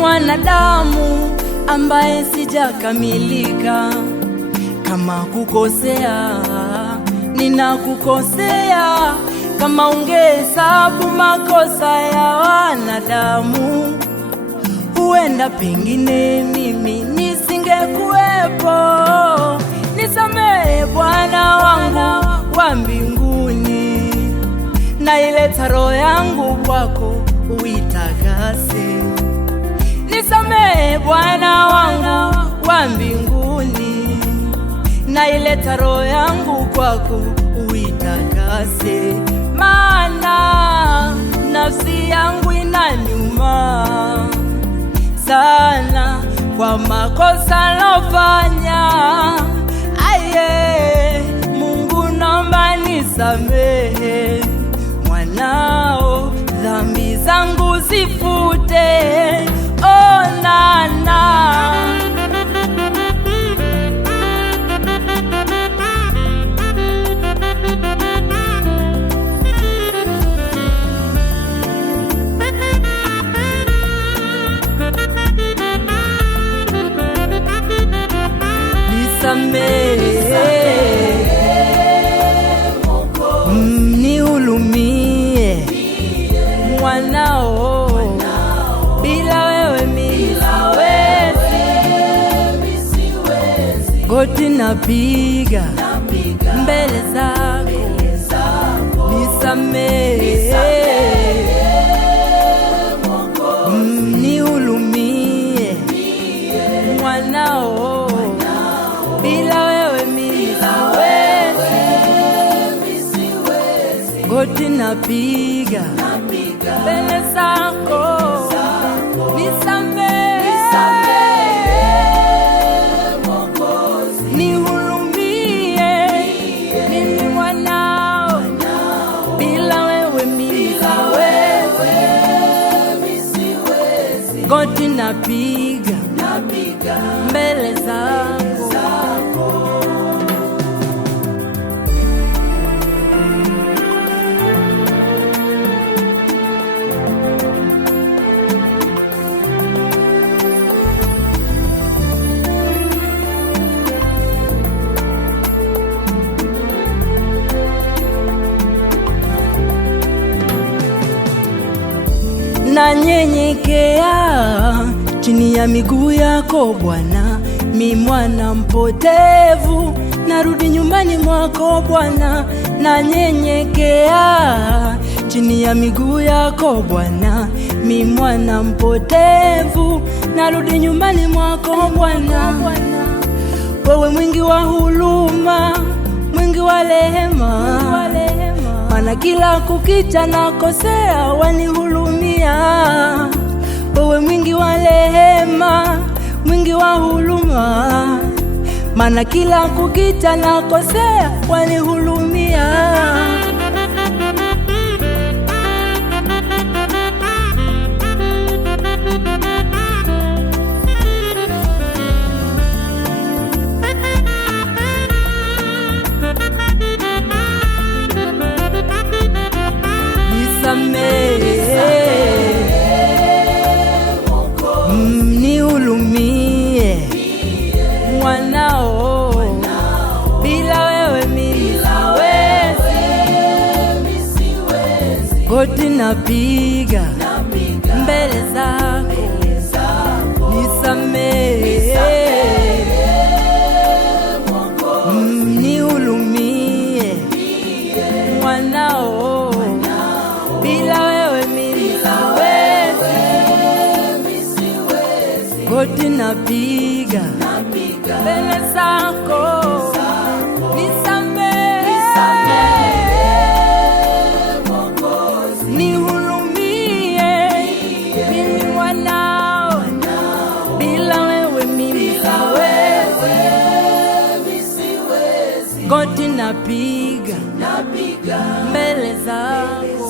Mwanadamu ambaye sijakamilika, kama kukosea ninakukosea. Kama ungehesabu makosa ya wanadamu, huenda pengine mimi nisingekuwepo. Nisamehe Bwana wangu wa mbinguni, naileta roho yangu kwako uitakase. Nisamehe Bwana wangu wa mbinguni, naileta roho yangu kwako uitakase. Maana nafsi yangu inaniuma sana kwa makosa nilofanya. Aye, Mungu naomba nisamehe, mwanao dhambi zangu zifute. Oh nana, nihurumie mwanao, bila wewe mimi siwezi. Goti napiga mbele zako, nisamehe, nihurumie mwanao, bila wewe mimi siwezi. Goti napiga mbele zako, nisamehe, nihurumie mimi mwanao, bila wewe mimi siwezi. Goti napiga mbele zako. Nanyenyekea chini ya miguu yako Bwana, mi mwana mpotevu, narudi nyumbani mwako Bwana. Nanyenyekea chini ya miguu yako Bwana, mi mwana mpotevu, narudi nyumbani mwako Bwana. Wewe mwingi wa huruma, mwingi wa rehema, maana kila kukicha nakosea, wanihurumia. Wewe mwingi wa rehema, mwingi wa huruma, maana kila kukicha nakosea, wanihurumia. Nihurumie mwanao, bila wewe mimi siwezi. Goti napiga mbele zako, nisamehe, nihurumie mwanao, bila wewe mimi siwezi. Goti napiga mbele zako, nisamehe, nihurumie mimi mwanao, bila wewe mimi siwezi. napiga mbele zako